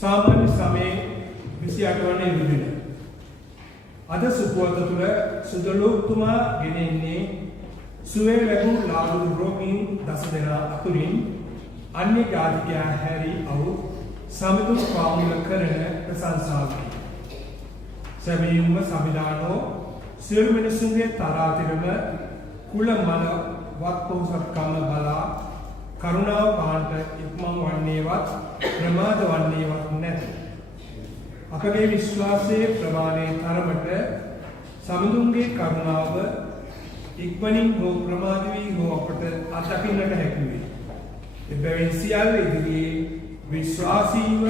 සාමාන්‍ය සමයේ 28 වන ඉරිදින. අද සුපුවත තුළ සුදලෝක්තුමා ගෙනෙන්නේ සුවේ ලැබුණු ලාඩු රෝගීන් 10 දෙනා අතුරින් අන්‍ය ජාතිකයා හැරි අවු සමිඳුන් පාමුල කරන ප්‍රශංසාවකි. සැබවින්ම සමිදානෝ සියලු මිනිසුන්ගේ තරාතිරම කුල මල වත් පොහොසත්කම බලා කරුණාව පාන්ට ඉක්මන් වන්නේවත් ප්‍රමාද වන්නේවත් නැත. අපගේ විශ්වාසයේ ප්‍රමාණයේ තරමට සමිඳුන්ගේ කරුණාව ඉක්මනින් හෝ ප්‍රමාද වී හෝ අපට අත්දකින්නට හැකි වේ. එබැවින් සියල්ල ඉදිරියේ විශ්වාසීව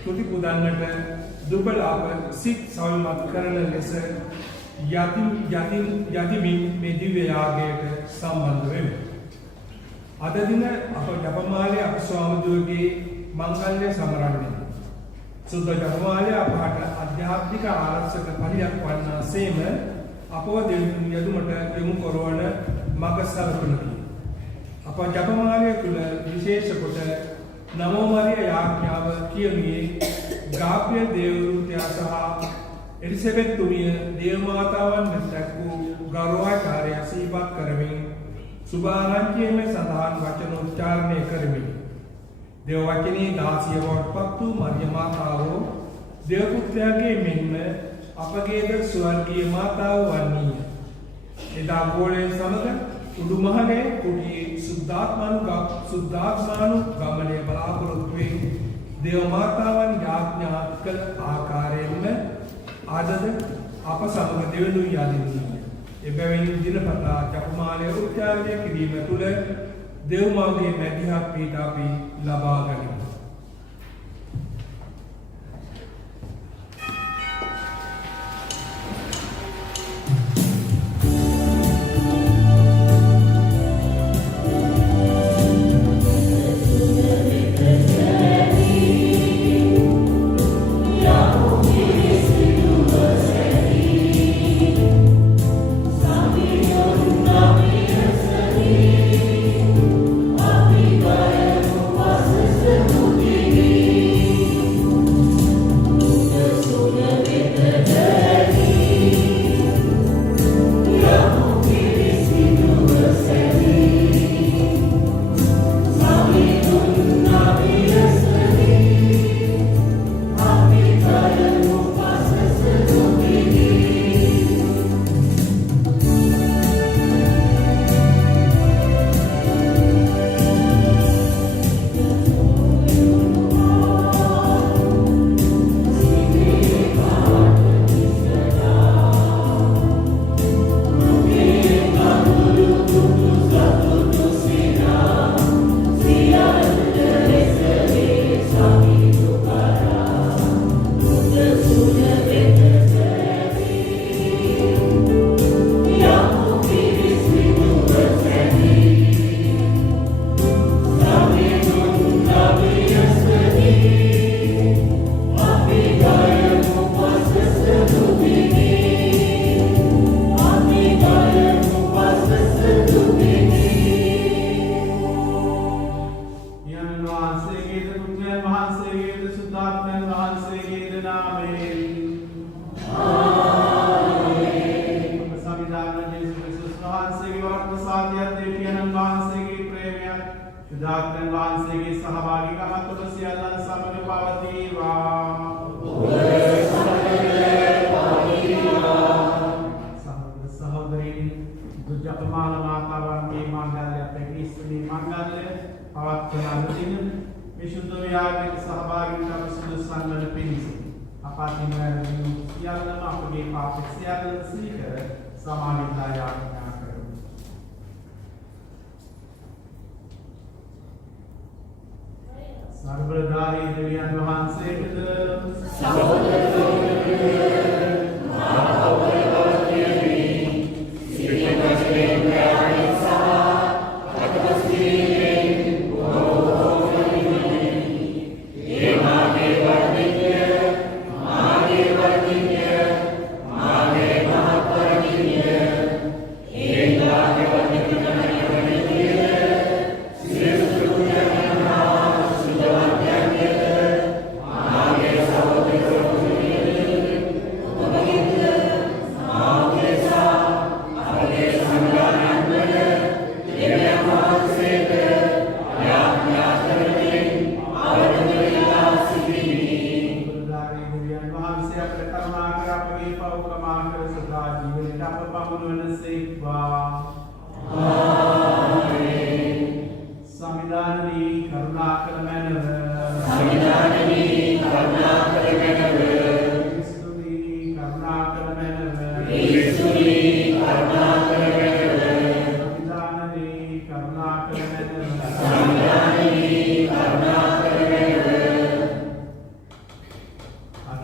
තුති පුදන්නට දුබල අප සිත් සවිමත් කරන ලෙස යතිමින් මේ දිව්‍ය යාගයට සම්බන්ධ වෙමු. අද දින අප ජපමාලයේ අප ස්වාමීදුවගේ මංගල්‍ය සමරන්නේ. සුද්ධ ජපමාලය අපට අධ්‍යාත්මික ආරක්ෂක පරියක් වන්නාසේම අපව දෙවියන් යදුමට යොමු කරවන මඟ සලකුණකි. අප ජපමාලය තුළ විශේෂ කොට නමෝ මරිය යාඥාව කියනුයේ ගාප්‍ය දේවදූතය සහ එලිසබෙත් තුමිය දේවමාතාවන් මෙසක් වූ ගෞරවාචාරය සිහිපත් කරමින් සුභාරංචියේම සඳහන් වචන උච්චාරණය කරමින් දේව වචනේ දාසිය වටපත් වූ මරිය මාතාවෝ දේව පුත්‍රයාගේ මෙන්ම අපගේද ස්වර්ගීය මාතාව වන්නීය. එදා ගෝලයෙන් සමග උඩුමහලේ කුටියේ සුද්ධාත්මානු ගමනය බලාපොරොත්තු වෙයි දේව මාතාවන් යාඥා කළ ආකාරයෙන්ම අදද අප සමග දෙවනු යදින්නේ. එබැවින් දිනපතා ජපමාලය උච්චාරණය කිරීම තුළ දෙව් මවගේ මැදිහත් පීඨ අපි ලබා ගනිමු. सर्वदारी देवियन वහන්සේ Amen.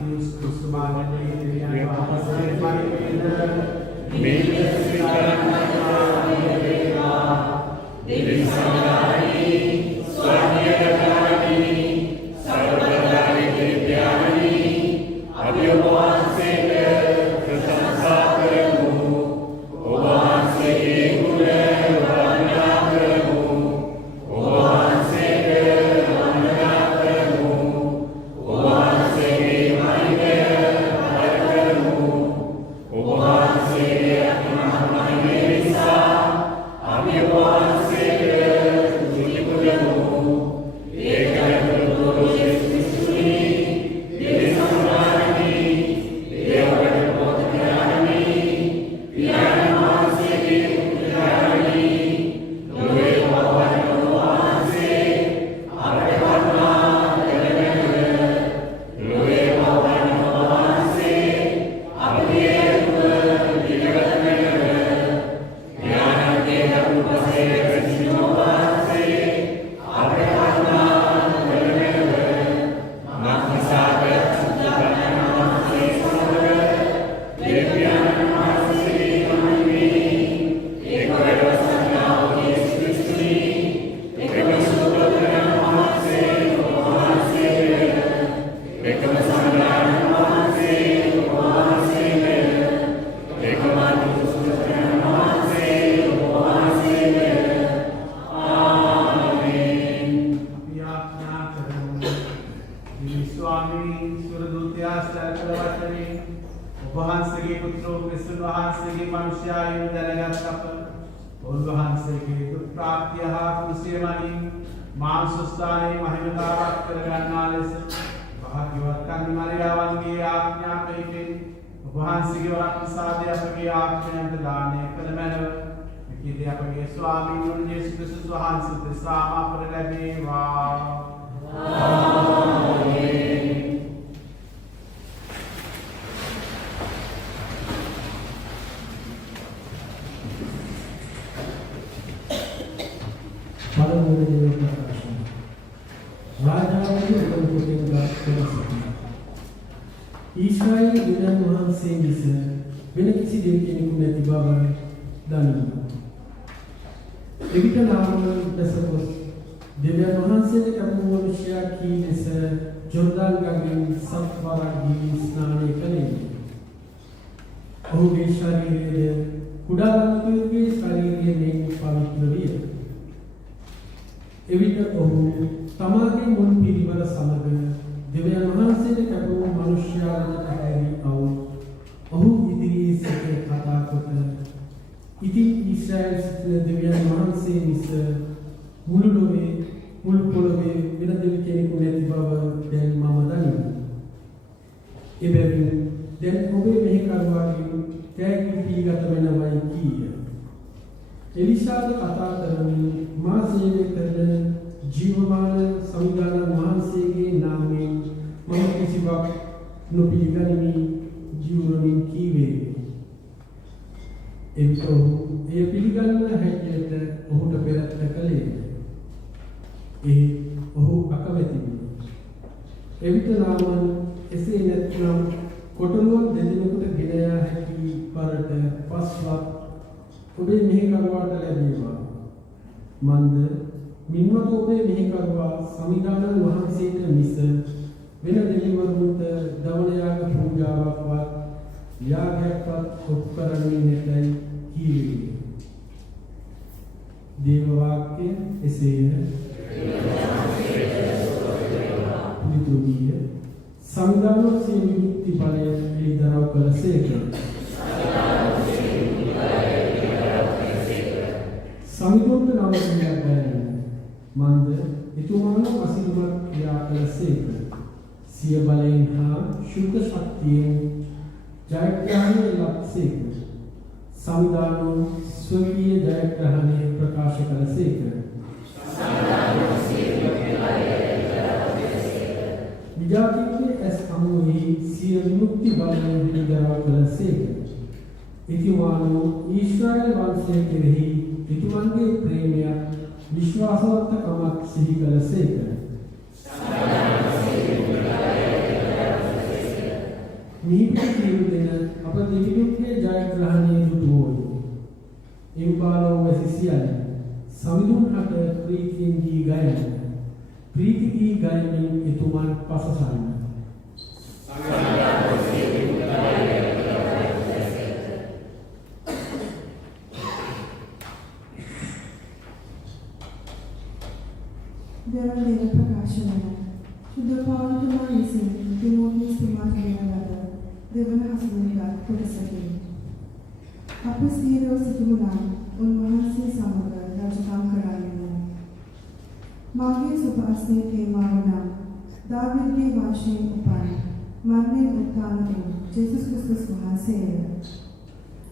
මැතියුස් කුස්මානගේ දෙවියන් වහන්සේ පරිවේද නීති ජීවිතන අප දිවිදුක්ඛේ ජයග්‍රහණයේ දුටුවෝයි. එම්බාලෝ වසිසියයි සමිඳුන් හට ප්‍රීතියෙන් ගී ගයන ප්‍රීති ගී ගයමින් එතුමන් පසසන්න. දෙවන ප්‍රකාශනය සුදු පෞලතුමා විසින් තිමෝතිස් තුමාට දෙවන හසුරුවන කොටසකි. අප සියලු සිටුමුණා උන්වහන්සේ සමග රජකම් කරන්නේ. මාගේ සුභාස්නේ තේමාව නම් දාවිදගේ වංශයෙන් උපන් මරණයෙන් උත්ථාන වූ ජේසුස් ක්‍රිස්තුස් වහන්සේය.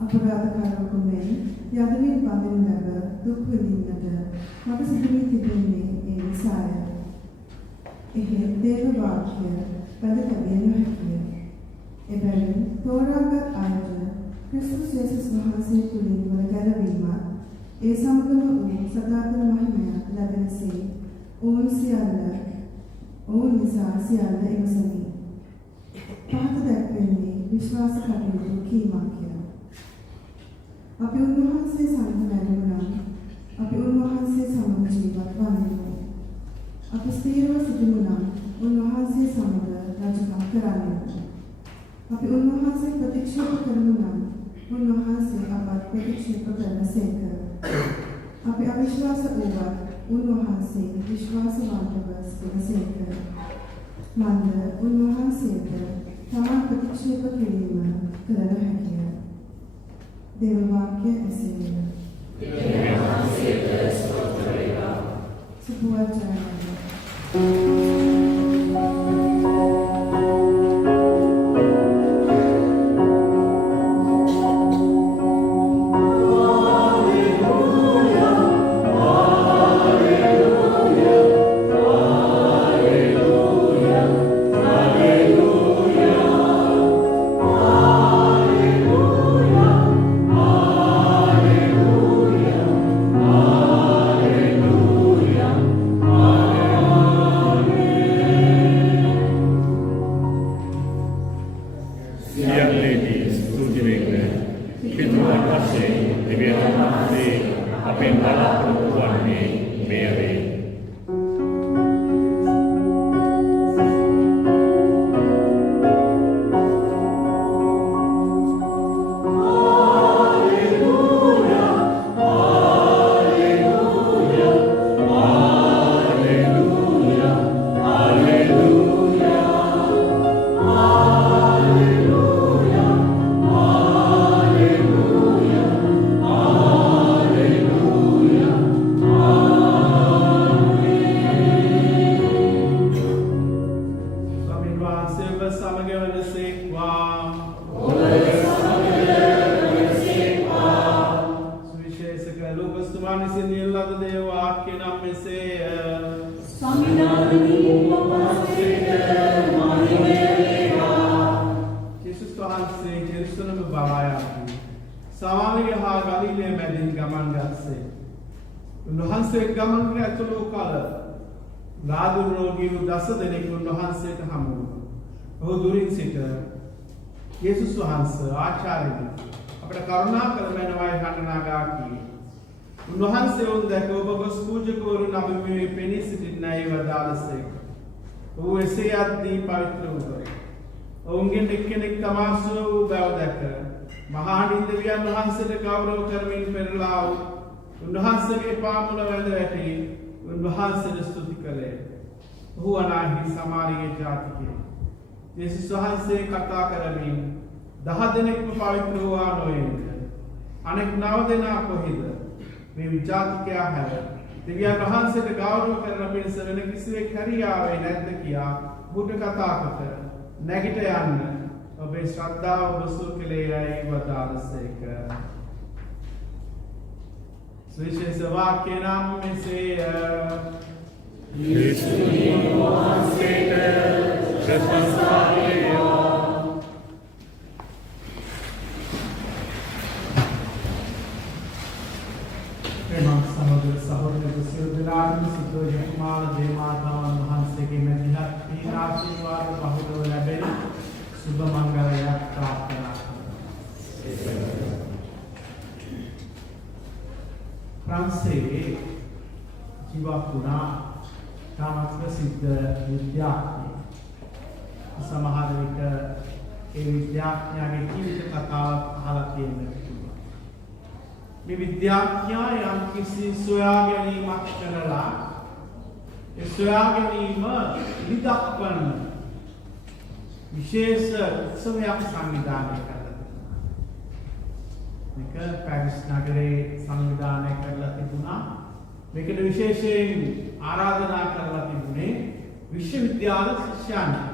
අපරාධකාරයෙකු මෙන් යදමින් බඳින ලැබ දුක් විඳින්නට මට සිදු වී තිබෙන්නේ ඒ නිසාය. එහෙත් දේව වාක්‍ය වැදගැමිය නොහැකිය. එබැවින් තෝරාගත් අයට ක්‍රිස්තුස් යේසුස් වහන්සේ තුළින් වන ගැලවීමත් ඒ සමගම වූ සදාතන මහිමය ලැබෙනසේ ඔවුන් නිසා සියල්ල ඉවසමි. පහත දැක්වෙන්නේ විශ්වාස කටයුතු කීමක්ය. අපි උන්වහන්සේ සමග වැඩුණු නම් අපි උන්වහන්සේ සමග ජීවත් වන්නෙමු. අපි ස්ථිරව සිටිමු නම් උන්වහන්සේ සමග රජකම් කරන්නෙමු. අපි උන්වහන්සේ ප්‍රතික්ෂේප කරමු නම් උන්වහන්සේ අපත් ප්‍රතික්ෂේප කරනසේක. අපි අවිශ්වාස වුවත් උන්වහන්සේ විශ්වාසවන්තව සිටිනසේක. මන්ද උන්වහන්සේට තමන් ප්‍රතික්ෂේප කිරීම කළ නොහැකිය. දේව වාක්‍ය එසේය. සුභවචනය. යේසුස් වහන්සේ ආචාර්යනි අපට කරුණා කර මැනවයි හඬනාගා කී. උන්වහන්සේ වුන් දැක ඔබ ගොස් පූජකවරුන් අභිමුවේ පෙනී සිටින්නයි වදාළසේක. ඔහු එසේ යද්දී පවිත්‍ර වූහ. ඔවුන්ගෙන් එක්කෙනෙක් තමාසුව වූ බව දැක මහාණින් දෙවියන් වහන්සේට ගෞරව කරමින් පෙරලා උන්වහන්සේගේ පාමුල වැඳ වැටි උන්වහන්සේට ස්තුති කළේ. ඔහු අනාහි සමාරියේ ජාතිකයෙක්. යේසුස් වහන්සේ කතා කරමින් 10 දෙනෙක්ම පවිත්‍ර වූවා නොවේද? අනෙක් 9 දෙනා කොහෙද? මේ විජාතිකයා හැර දෙවියන් වහන්සේට ගෞරව කරන පිණිස වෙන කිසිවෙක් හැරියාවේ නැද්ද කියා බුදු කතා කොට නැගිට යන්න ඔබේ ශ්‍රද්ධාව ඔබ සුකලේයි වදාළසේක. සවිශේෂ වාක්‍ය නම් මෙසේය. යේසුස් වහන්සේට සහෝදර සහෝදරයන් සියලු දෙනාටම සුදෝෂ කුමාර දේවමාතාවන් වහන්සේගේ මැදිහත් මේ ආශිර්වාද බහුලව ලැබෙන සුබ මංගල ප්‍රසිද්ධ විද්‍යාඥයෙක්. සමහර විට ඒ විද්‍යාඥයාගේ ජීවිත කතාව අහලා තියෙන්න පුළුවන්. මේ විද්‍යාඥයා යම් කිසි සොයා ගැනීමක් කරලා ඒ සොයා ගැනීම ඉදක්වන විශේෂ උත්සවයක් සංවිධානය කරලා තිබුණා. මේක පැරිස් නගරේ සංවිධානය කරලා තිබුණා. මේකට විශේෂයෙන් ආරාධනා කරලා තිබුණේ විශ්වවිද්‍යාල ශිෂ්‍යයන්ට.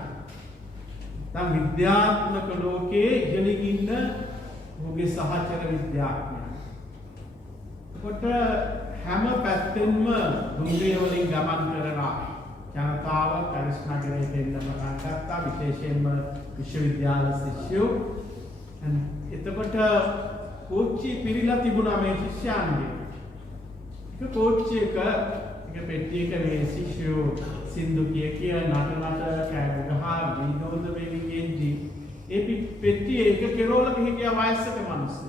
තම විද්‍යාත්මක ලෝකයේ ඉහළින් ඉන්න ඔහුගේ සහචර විද්‍යාඥයන්. කොට හැම පැත්තෙන්ම දුම්රිය වලින් ගමන් කරලා ජනතාව පැරිස් නගරයට එන්න පටන් ගත්තා, විශේෂයෙන්ම විශ්වවිද්‍යාල ශිෂ්‍යයෝ. එතකොට කෝච්චි පිරීලා තිබුණා මේ ශිෂ්‍යයන්ගේ. එක කෝච්චි එක පෙට්ටියක මේ ශිෂ්‍යයෝ සින්දු කිය නටනට කෑ ගහා විනෝද වෙමින් එන්ජි. ඒ පෙට්ටියේ එක කෙරෝලක හිටියා වයසක මිනිස්සු.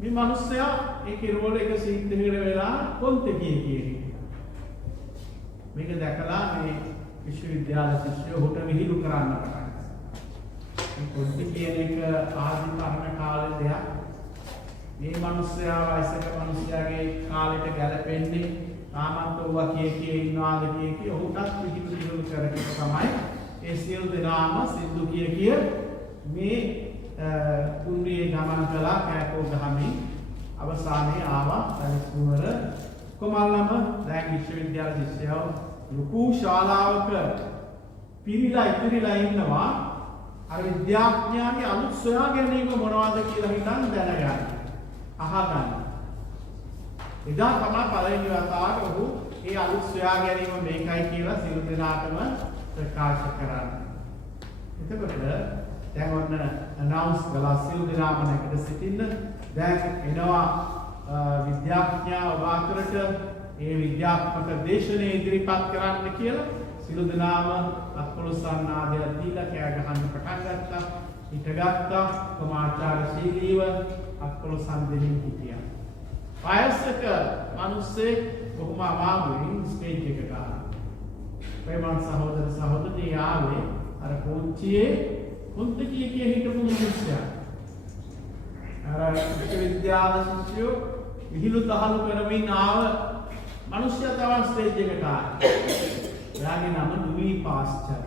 මේ මිනිස්සයා ඒ කෙරෝල එක සීට් එකකට වෙලා කොන්ත කිය හිටියා. මේක දැකලා මේ විශ්වවිද්‍යාල ශිෂ්‍යයෝ හොට විහිළු කරන්න පටන් ගත්තා. මේ කොන්ත කියන එක ආදි පරණ කාලේ දෙයක්. මේ මිනිස්සයා වයසක මිනිසයාගේ කාලෙට ගැලපෙන්නේ තාමත් ඔව්වා කිය ඉන්නවාද කිය ඔහුටත් විහිළු කරගෙන තමයි ඒ සියලු දෙනාම සින්දු කිය මේ කුන්රියේ ගමන් කළා කෑකෝ ගහමින් අවසානයේ ආවා පැරිස් නුවර. කොමල්ලම දැන් විශ්වවිද්‍යාල ශිෂ්‍යයෝ ලොකු ශාලාවක පිරීලා ඉතිරිලා ඉන්නවා. අර විද්‍යාඥයාගේ අලුත් සොයා ගැනීම මොනවද කියලා හිතන් දැනගන්න. අහගන්න. එදා තමයි පළවෙනි වතාවට ඔහු ඒ අලුත් සොයා ගැනීම මේකයි කියලා සියලු දෙනාටම ප්‍රකාශ කරන්නේ. එතකොට දැන් ඔන්න අනවුන්ස් කළා සියලු දෙනාම නැගිට සිටින්න. දැන් එනවා විද්‍යාඥයා ඔබ අතරට ඒ විද්‍යාත්මක දේශනේ ඉදිරිපත් කරන්න කියලා සියලු දෙනාම අත්පොළොස්සන් ආදීලා දීලා කෑ ගහන්න පටන් ගත්තා. හිටගත්තා. කොමාචාරශීලීව අත්පොළොස්සන් දෙමින් හිටියා. වයසක මිනිස්සෙක් කොහොම අමාරුවෙන් ස්ටේජ් එකට ආවා. ප්‍රේමන් සහෝදර සහෝදරිය ආවේ අර කෝච්චියේ මුන්ට කිය හිටපු මිනිස්සයා. අර විශ්වවිද්‍යාල ශිෂ්‍යයෝ විහිළු තහළු කරමින් ආව මිනිස්සයා තමයි ස්ටේජ් එකට ආවේ. එයාගේ නම ලුයි පාස්චර්.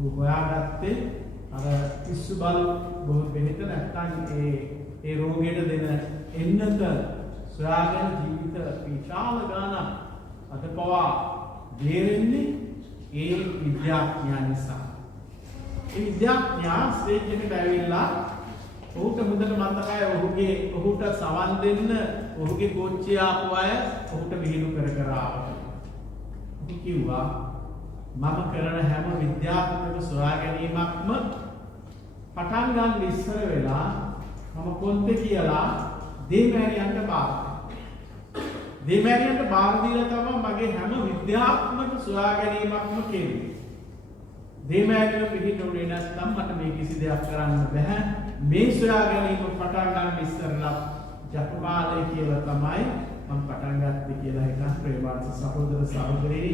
ඌ හොයාගත්තේ අර පිස්සු බල බොහෝ බෙහෙත නැත්තම් ඒ රෝගයට දෙන එන්නත සොයාගෙන ජීවිත විශාල ගානක් අද පවා බේරෙන්නේ ඒ විද්‍යාඥයා නිසා. ඒ විද්‍යාඥයා ස්ටේජ් එකට ඇවිල්ලා ඔහුට හොඳට මතකයි ඔහුට සවන් දෙන්න ඔහුගේ කෝච්චිය ආපු අය ඔහුට විහිළු කර ආවා. ඔහු කිව්වා මම කරන හැම විද්‍යාත්මක සොයා ගැනීමක්ම පටන් ගන්න ඉස්සර වෙලා මම කොන්තේ කියලා දෙමෑරියන්ට බාර දීලා තමයි මගේ හැම විද්‍යාත්මක සොයා ගැනීමක්ම කෙරුවේ. දෙමෑරියෝ පිළිතුරුනේ නැත්නම් මට මේ කිසි දෙයක් කරන්න බෑ. මේ සොයා ගැනීම පටන් ගන්න ඉස්සරලා ජපමාලය කියලා තමයි මම පටන් ගත්තේ කියලා හිතන ප්‍රේමවත් සහෝදර සහෝදරී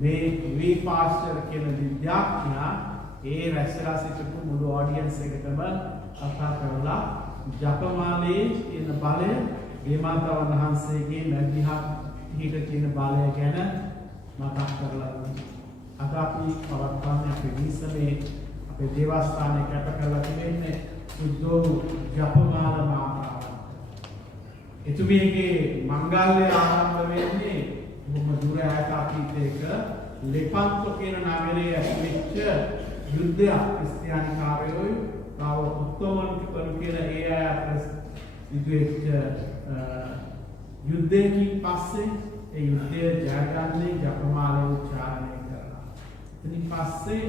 මේ විපාස්චර් කියන විද්‍යාඥයා ඒ රැස්ලා සිටපු මුළු ඔඩියන්ස් එකටම කතා කරලා ජපමාලයේ තියෙන බලය දේමාතාවන් වහන්සේගේ මැදිහත් හිට තියෙන බලය ගැන මතක් කරලා දුන්නා. අද අපි පවත්වන්නේ අපේ විශ්වයේ අපේ දේවස්ථානයේ කැප කරලා තිබෙන්නේ සුද්ධෝ ජපමාල මාතාව. එතුමියගේ මංගල්‍ය ආරම්භ වෙන්නේ බොහොම දුර ඈත අතීතයක ලෙපන්තෝ කියන නගරයේ ඇතිවෙච්ච යුද්ධයක්. ක්‍රිස්තියානිකාරයෝ තව උත්තමන් කියන ඒ අය අතර සිදුවෙච්ච යුද්ධයකින් පස්සේ ඒ යුද්ධය ජයගන්නේ ජපමාලය උච්චාරණය කරලා. ඉතින් පස්සේ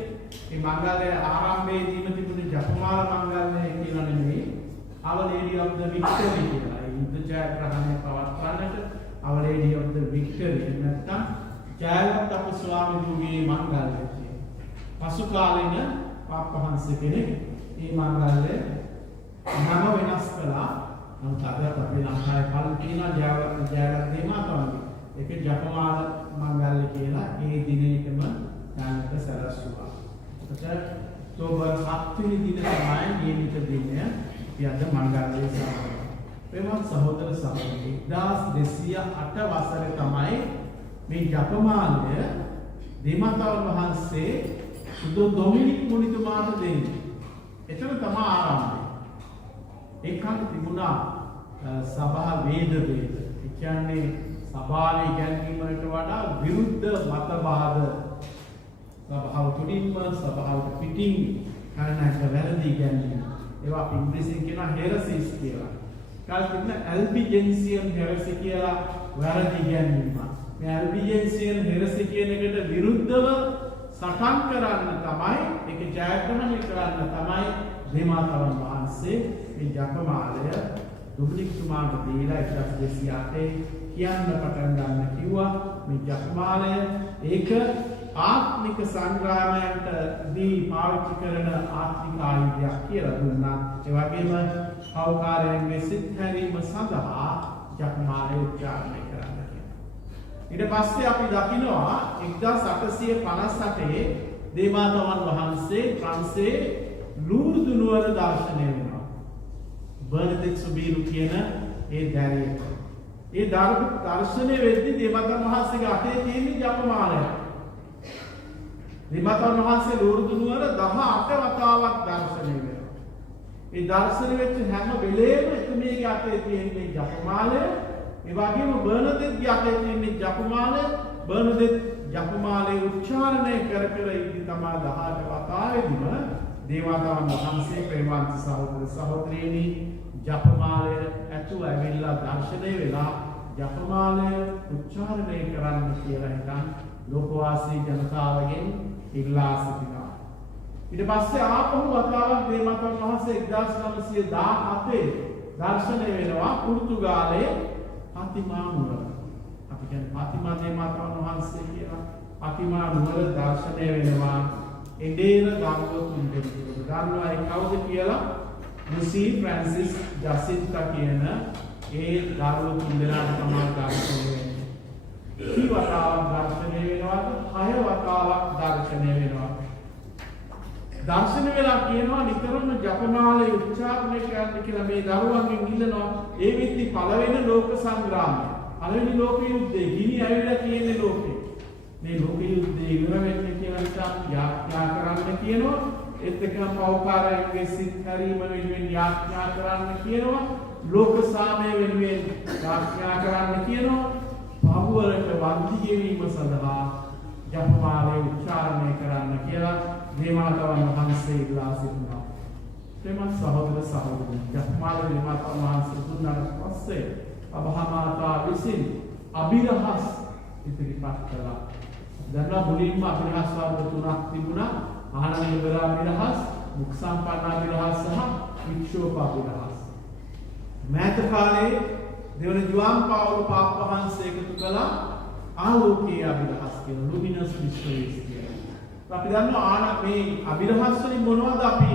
මේ මංගල්‍ය ආරම්භයේදීම තිබුණේ ජපමාල මංගල්‍ය කියලා නෙමෙයි Our Lady of the Victory කියලා. ඒ යුද්ධ ජයග්‍රහණය පවත්වන්නට Our Lady of the Victory නැත්නම් ජයලත් අප ස්වාමීන්ගේ මංගල්‍ය කියන. පසු කාලෙන පාපහන්සේ කෙනෙක් මේ මංගල්‍ය නම වෙනස් කළා. නමුත් අද අපේ ලංකාවේ පළු තියෙන ජයලත් දෙමාතාවගේ ඒක ජපමාල මංගල්‍ය කියලා ඒ දිනෙටම දානක සරසුවා. එතකොට ඔක්තෝබර් 7 වෙනි දින තමයි නියමිත දිනය. අපි අද මංගල්‍ය සමරනවා. ප්‍රේමවත් සහෝදර සහෝදරි 1208 වසරේ තමයි මේ ජපමාලය දෙමාතාවන් වහන්සේ සුදු ඩොමිනික් මුනිතුමාට දෙන්නේ. එතන තමයි ආරම්භය. ඒකත් තිබුණා සභා වේද. ඒ කියන්නේ සභාවේ ඉගැන්වීමකට වඩා විරුද්ධ මතවාද සභාව තුළින්ම සභාවට පිටින් කරන වැරදි ඉගැන්වීම. ඒවා අපි ඉංග්‍රීසියෙන් කියනවා හෙරසිස් කියලා. කාලෙකින් ඇල්බිජෙන්සියන් හෙරසි කියලා වැරදි ඉගැන්වීම. මේ ඇල්බිජෙන්සියන් හෙරසි කියන එකට විරුද්ධව සටන් කරන්න තමයි ඒක ජයග්‍රහණය කරන්න තමයි දෙමාතාවන් වහන්සේ මේ ජපමාලය ඩොමිනික් තුමාට දීලා 1208 කියන්න පටන් ගන්න කිව්වා. මේ ජපමාලය ඒක ආත්මික සංග්‍රාමයන්ට දී පාවිච්චි කරන ආත්මික ආයුධයක් කියලා දුන්නා. ඒ වගේම පෞකාරයන්ගේ සිත් හැරීම සඳහා ජපමාලය උච්චාරණය කරන්න කියලා. ඊට පස්සේ අපි දකිනවා 1858 දේමාතාවන් වහන්සේ ප්‍රංශයේ ලූර්දු නුවර දර්ශනය වෙනවා. බර්නඩෙත් සොබීරු කියන ඒ දැරිය. ඒ දර්ශනය වෙද්දී දේමාතාවන් වහන්සේගේ අතේ තියෙන ජපමාලය. දේමාතාවන් වහන්සේ ලූර්දු නුවර 18 වතාවක් දර්ශනය වෙනවා. ඒ දර්ශනය වෙච්ච හැම වෙලේම එතුමියගේ අතේ තියෙන ජපමාලය, ඒ වගේම බර්නඩෙත්ගේ අතේ තියෙන ජපමාලය, බර්නඩෙත් ජපමාලය උච්චාරණය කර කර ඉඳි තමයි 18 වතාවෙදිම දේවතාවන් වහන්සේ ප්‍රේමවන්ත සහෝදර සහෝදරියනි ජපමාලය ඇතුව ඇවිල්ලා දර්ශනය වෙලා ජපමාලය උච්චාරණය කරන්න කියලා හිතන් ලෝකවාසී ජනතාවගෙන් ඉල්ලා සිටිනවා. ඊට පස්සේ ආපහු වතාවක් දේවතාවන් වහන්සේ 1917 දර්ශනය වෙනවා පෘතුගාලයේ පතිමා නුවර. අපි කියන්නේ පතිමා දේවතාවන් වහන්සේ කියලා පතිමා නුවර දර්ශනය වෙනවා. එඩේන ගම්ගොතුන් දෙවියෝ ගන්නවා ඒ කවුද කියලා ලුසි ෆ්‍රැන්සිස් ජසින්තා කියන ඒ දරුවෝ තුන්දෙනාට තමයි දර්ශනය වෙන්නේ. කී වතාවක් දර්ශනය වෙනවද? 6 වතාවක් දර්ශනය වෙනවා. දර්ශන වෙලා කියනවා නිතරම ජපමාලය උච්චාරණය කරන්න කියලා මේ දරුවන්ගෙන් ඉල්ලනවා. ඒ විත්ති පළවෙනි ලෝක සංග්‍රාමය. පළවෙනි ලෝක යුද්ධේ ගිනි ඇවිල්ලා තියෙන ලෝකේ. මේ ලෝක යුද්ධේ ඉවර වෙන්න කියලා යාඥා කරන්න කියනවා. ඒත් එක්කම පෞකාරයන්ගේ සිත් හැරීම වෙනුවෙන් යාඥා කරන්න කියනවා. ලෝක සාමය වෙනුවෙන් යාඥා කරන්න කියනවා. පවුවලට වන්දි ගෙවීම සඳහා ජපමාලය උච්චාරණය කරන්න කියලා දේවතාවන් වහන්සේ ඉල්ලා සිටිනවා. ප්‍රේමවත් සහෝදර සහෝදරි ජපමාලය දේවතාවන් වහන්සේ දුන්නාට පස්සේ අබහමාතා විසින් අභිරහස් ඉදිරිපත් කළා. දැන්ලා මුලින්ම අභිරහස් වර්ග තුනක් තිබුණා. ආනන්දබර අභිරහස්, මුක් සම්පන්න අභිරහස් සහ වික්ෂෝප අභිරහස්. මෑත කාලේ දෙවන ජුවන් පාවුල් පාප වහන්සේ එකතු කළා ආලෝකීය අභිරහස් කියන ලුමිනස් මිස්ටරීස් කියලා. අපි දන්නවා මේ අභිරහස් වලින් මොනවද අපි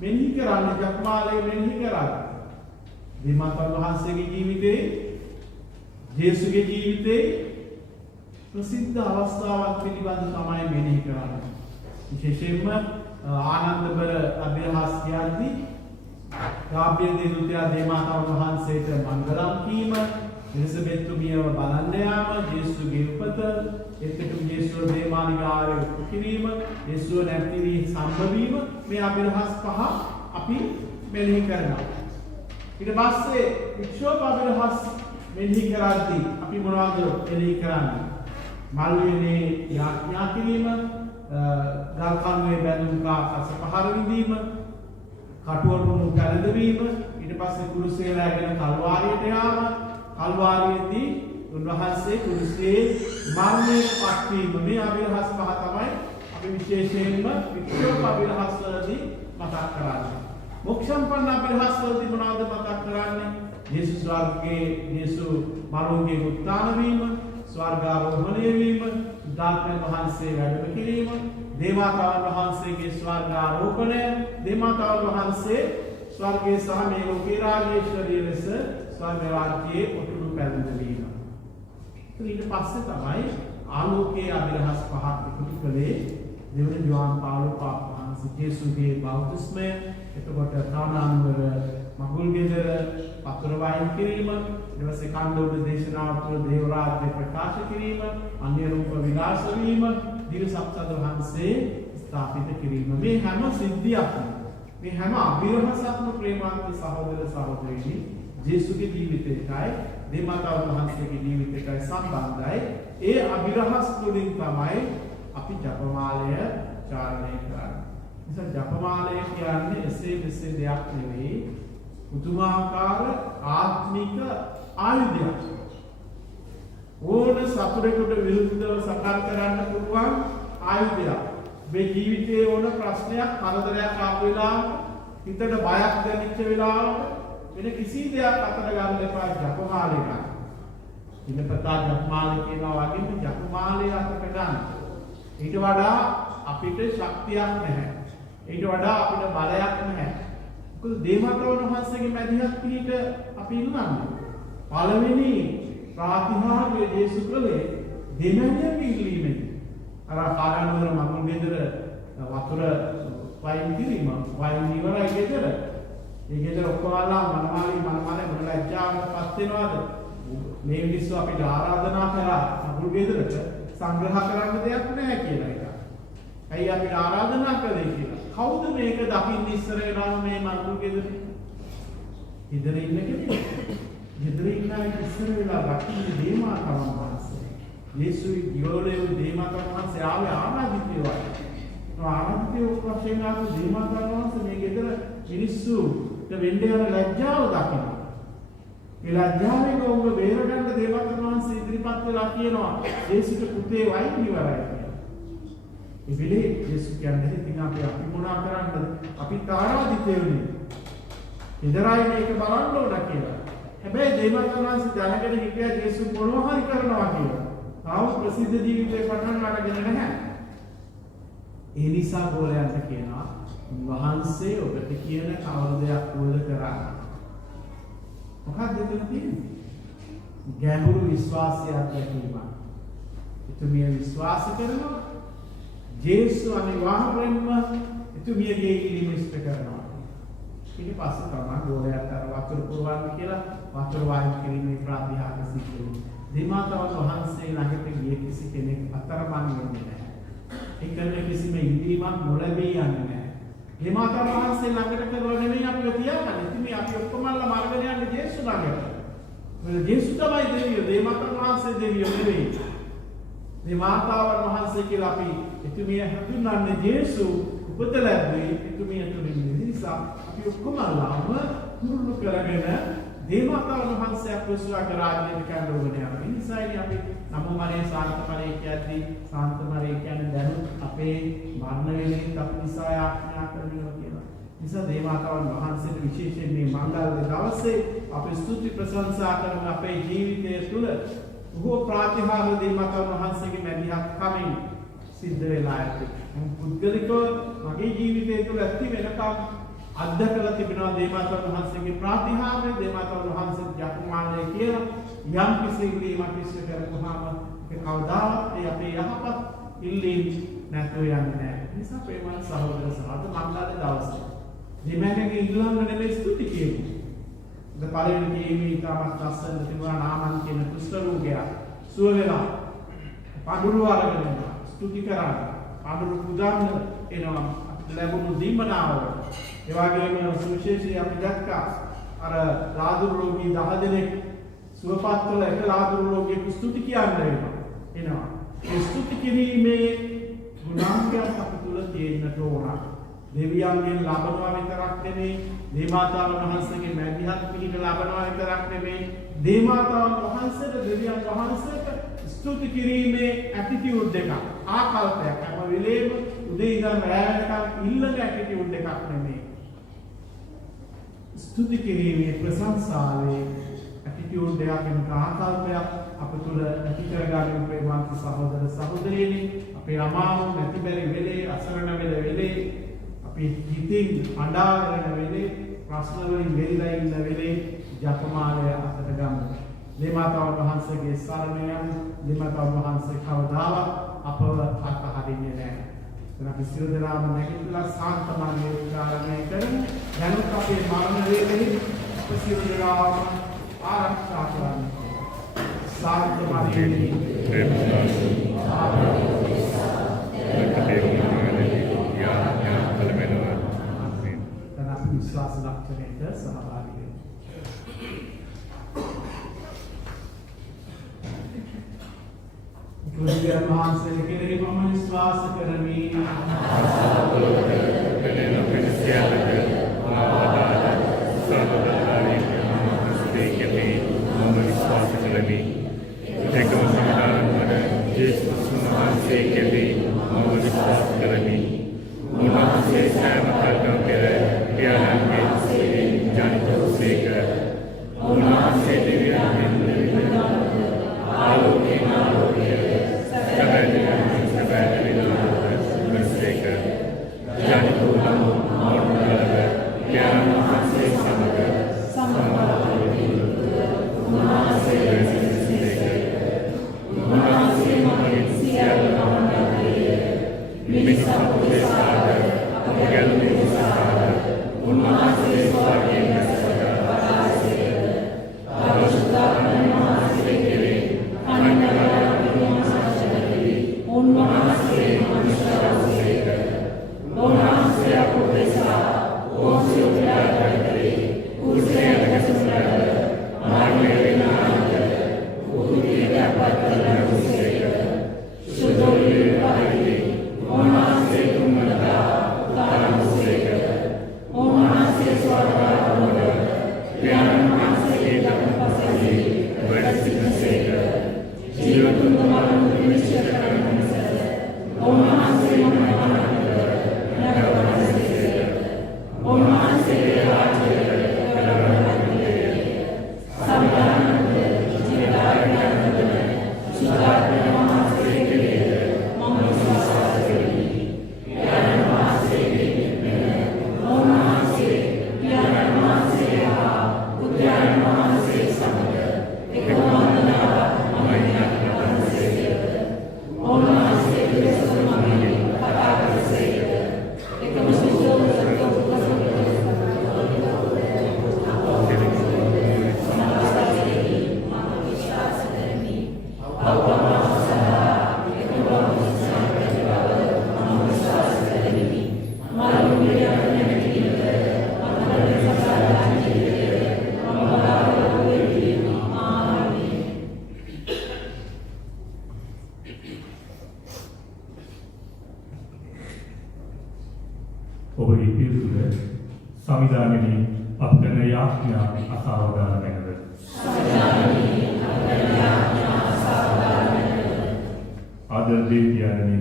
මෙනෙහි කරන්නේ? ජපමාලය මෙනෙහි කරන්නේ. දේමාතාවන් වහන්සේගේ ජීවිතේ, ජේසුගේ ජීවිතේ ප්‍රසිද්ධ අවස්ථාවක් පිළිබඳ තමයි මෙනෙහි කරන්නේ. විශේෂයෙන්ම ආනන්දබර අභිරහස් කියද්දී ගාබ්‍රියෙල් දේවදූතයා දේමාතාවන් වහන්සේට මංගලම් කීම, එලිසබෙත්තුමියව බලන්න යාම, ජේසුගේ උපත, එතකොට ජේසුව දේමානිකාරය කිරීම, ජේසුව නැතිවී සම්භවීම, මේ අභිරහස් පහ අපි මෙනෙහි කරනවා. ඊට පස්සේ වික්ෂෝප අභිරහස් මෙනෙහි කරද්දී අපි මොනවද මෙනෙහි කරන්නේ? මල්විනේ යාඥා කිරීම, ගල්කණුවේ බැඳුම් කාකස පහර විඳීම, කටුවරුණු පැලඳවීම, ඊට පස්සේ කුරුසේලාගෙන කල්වාරියට යාම, කල්වාරියේදී උන්වහන්සේ කුරුසයේ මරණයට පත්වීම, මේ අභිරහස් පහ තමයි අපි විශේෂයෙන්ම වික්ෂෝප අභිරහස් වලදී මතක් කරන්නේ. මොක්ෂම්පන්න අභිරහස් වලදී මොනවද මතක් කරන්නේ? යේසුස් වහන්සේගේ යේසු මරණයෙන් උත්ථාන වීම, ස්වර්ගාරෝහණය වීම, ධාත්මයන් වහන්සේ වැඩම කිරීම, දේවතාවන් වහන්සේගේ ස්වර්ගාරෝපණය, දේවතාවන් වහන්සේ ස්වර්ගයේ සහ මේ ලෝකේ රාජ්‍යශ්වරීය ලෙස ස්වර්ග රාජ්‍යයේ උතුරු පැමිණීම. ඊට පස්සේ තමයි ආලෝකයේ අභිරහස් පහක් එකතු කළේ දෙවන ජෝහන් පාවුලෝ පාපහාන්සේ ජේසුගේ බෞතිස්මය. එතකොට කානාන්වර මගුල් ගෙදර වතුර වයින් කිරීම, ඊට පස්සේ කණ්ඩෝඩ දේශනාව තුළ දේව රාජ්‍ය ප්‍රකාශ කිරීම, අන්‍ය රූප විනාශ වීම, දිව්‍ය සත්ත්ව වහන්සේ ස්ථාපිත කිරීම. මේ හැම සිද්ධියක්ම, මේ හැම අභිරහසක්ම ප්‍රේමාන්ත සහෝදර සහෝදරියනි ජේසුගේ ජීවිතයටයි දෙමාතාව වහන්සේගේ ජීවිතයටයි සම්බන්ධයි. ඒ අභිරහස් තුළින් තමයි අපි ජපමාලය චාරණය කරන්නේ. නිසා ජපමාලය කියන්නේ එසේ මෙසේ දෙයක් නෙවෙයි. පුදුමාකාර ආත්මික ආයුධයක්. ඕන සතුරෙකුට විරුද්ධව සටන් කරන්න පුළුවන් ආයුධයක්. මේ ජීවිතයේ ඕන ප්‍රශ්නයක්, කරදරයක් ආපු වෙලාවට, හිතට බයක් දැනෙච්ච වෙලාවට වෙන කිසි දෙයක් අතර ගන්න එපා ජපමාලය ගන්න. ඉන්නපතා ජපමාලය කියනවා වගේ මේ ජපමාලය අතට ගන්න. ඊට වඩා අපිට ශක්තියක් නැහැ. ඊට වඩා අපිට බලයක් නැහැ. මොකද දේවතාවුන් වහන්සේගේ මැදිහත් පිහිට අපි ඉන්නන්නේ. පළවෙනි ප්‍රාතිහාර්ය ජේසු කළේ දෙමළේ පිළිීමේදී. අර කාරණවල මගුල් ගෙදර වතුර වයින් කිරීම, වයින් ඉවරයි ගෙදර. ඒ ගෙදර ඔක්කොමලා මනමාලි මොන ලැජ්ජාවකටපත් වෙනවද? මේ මිනිස්සු අපිට ආරාධනා කරා මගුල් ගෙදරට සංග්‍රහ කරන්න දෙයක් නැහැ කියලා එක. ඇයි අපිට ආරාධනා කළේ කියලා? කවුද මේක දකින්න ඉස්සර වෙලාම මේ මගුල් ගෙදරේ? ගෙදර ඉන්න කෙනෙක්. ගෙදර ඉන්න අය ඉස්සර වෙලා දකින්නේ දේමාතාවන් වහන්සේ. යේසුයි ගියෝලේ දේමාතාවන් වහන්සේ ආවේ ආරාධිතයෝ වයි. ආරාධිතයෝ වශයෙන් ආපු දේමාතාවන් වහන්සේ මේ ගෙදර මිනිස්සුට වෙන්න යන ලැජ්ජාව දකිනවා. ඒ ලැජ්ජාවෙන් ඔවුන් බේරගන්න දේවතාවුන් වහන්සේ ඉදිරිපත් වෙලා කියනවා යේසුට පුතේ වයින් ඉවරයි කියලා. ඒ වෙලේ යේසු කියන්නේ ඉතින් අපි මොනා කරන්නද? අපි ආරාධිතයෝනේ. ඉදරයි මේක බලන්න ඕන කියලා. හැබැයි දේවතාවුන් වහන්සේ දැනගෙන හිටියා යේසු මොනවා හරි කරනවා කියලා. තාම ප්‍රසිද්ධ ජීවිතේ පටන් ගන්නගෙන නැහැ. ඒ නිසා ගෝලයන්ට කියනවා වහන්සේ ඔබට කියන කවර දෙයක් වුවද කරන්න. මොකක්ද එතන තියෙන්නේ? ගැඹුරු විශ්වාසයක් ඇතිවීම. එතුමිය විශ්වාස කරනවා ජේසු අනිවාර්යෙන්ම එතුමියගේ ඉල්ලීම ඉෂ්ට කරනවා. ඊට පස්සේ තමයි ගෝලයට අර වතුර පුරවන්න කියලා වතුර වායු කිරීමේ ප්‍රාතිහාර්ය සිද්ධ වෙනවා. දෙමාතාවන් වහන්සේ ළඟට ගිය කිසි කෙනෙක් අතරමං වෙන්නේ නැහැ. ඒ කියන්නේ කිසිම ඉල්ලීමක් නොලැබී යන්නේ නැහැ. දෙමාතාවන් වහන්සේ ළඟට කරලා නෙමෙයි අපිව තියාගන්නේ. ඉතින් මේ අපි ඔක්කොමලා මාර්ගයෙන් යන්නේ ජේසු ළඟට. මොකද ජේසු තමයි දෙවියෝ. දෙමාතාවන් වහන්සේ දෙවියෝ නෙමෙයි. දෙමාතාවන් වහන්සේ කියලා අපි එතුමිය හඳුන්වන්නේ ජේසු උපත ලැබුවේ එතුමිය තුලින්. නිසා අපි ඔක්කොමලාම තුරුළු කරගෙන දේවතාවුන් වහන්සේ අපස්සුවාගේ රාජ්‍යයට කන්න ඕනේ. ඒ නිසායි අපි නමෝ මරේ සාන්ත මරේ කියද්දී සාන්ත මරේ කියන්නේ දැනුත් අපේ මරණ වේලෙත් අපි නිසා ආඥා කරනවා කියලා. නිසා දේවතාවුන් වහන්සේට විශේෂයෙන් මේ මංගල දවසේ අපි ස්තුති ප්‍රශංසා කරන අපේ ජීවිතය තුළ බොහෝ ප්‍රාතිහාර්ය දේවතාවුන් වහන්සේගේ මැදිහත් කමින් සිද්ධ වෙලා ඇති. පුද්ගලිකව මගේ ජීවිතය තුළ ඇති වෙනකම් අත්දකලා තිබෙනවා දේවතාවුන් වහන්සේගේ ප්‍රාතිහාර්ය. දේවතාවුන් වහන්සේ ජපමාලය කියලා යම් කිසි ඉල්ලීමක් ඉෂ්ට කරපුවාම ඒක කවදාවත් ඒ අපේ යහපත් ඉල්ලීම් නැතුව යන්නේ නැහැ. නිසා ප්‍රේමවත් සහෝදර සහෝදර මංගල දවසේ දෙමළගේ ඉල්ලන්න නෙමෙයි ස්තුති කියමු. ද පළවෙනි කීමේ තාමත් ලස්සන තිබුණා නාමන් කියන කුෂ්ඨ රෝගය සුව වෙලා පඳුරු අරගෙන ස්තුති කරා. පඳුරු පුදන්න එනවා අපිට ලැබුණු දීමනාව. ඒ වගේම සුවිශේෂී අපි දැක්කා අර ලාදුරු රෝගී 10 දෙනෙක් සුවපත් වල එක ලාදුරු රෝගියෙකු ස්තුති කියන්න එනවා. ඒ ස්තුති කිරීමේ ගුණාංගයක් අපි තුල තියෙන්නට ඕන. දෙවියන්ගෙන් ලබනවා විතරක් නෙමෙයි, දේවතාවුන් වහන්සේගේ මැදිහත් පිහිට ලබනවා විතරක් නෙමෙයි, දේවතාවුන් වහන්සේට දෙවියන් වහන්සේට ස්තුති කිරීමේ ඇටිටියුඩ් එකක්, ආකල්පයක් හැම වෙලේම උදේ ඉඳන් රැ වෙනකම් ඉල්ලන ඇටිටියුඩ් එකක් නෙමෙයි. ස්තුති කිරීමේ ප්‍රශංසාවේ ඇටිටියුඩ් එකකින් ආකල්පයක් අප තුළ ඇති කරගන්න ප්‍රේමවත් සහෝදර සහෝදරියනි. අපේ අමාරු නැති බැරි වෙලේ, අසරණ වෙලේ, අපි හිතින් අඬාගෙන වෙලේ, ප්‍රශ්න වලින් වෙලිලා ඉන්න වෙලේ ජපමාලය අතට ගමු. දෙමාතාවන් වහන්සේගේ සරණ යන දෙමාතාවන් වහන්සේ කවදාවත් අපව අත්හරින්නේ නැහැ. එතන අපි සියලු දෙනාම නැගිටලා සාන්තමාර්ගයේ උච්චාරණය කරමු. දැනුත් අපේ මරණ වේලෙහි අප සියලු දෙනාම ආරක්ෂා කරන්න. සාන්තමාර්ගයේ විශ්වාස ලක්ෂණයට සහභාගී වෙන්න. බුදුරජාණන් වහන්සේ කෙරෙහි මම විශ්වාස කරමි. ඔබගේ පිළිතුර සංවිධානයේ අපගෙන යාඥා අසාවදාන වෙනද ආදර දෙවියනි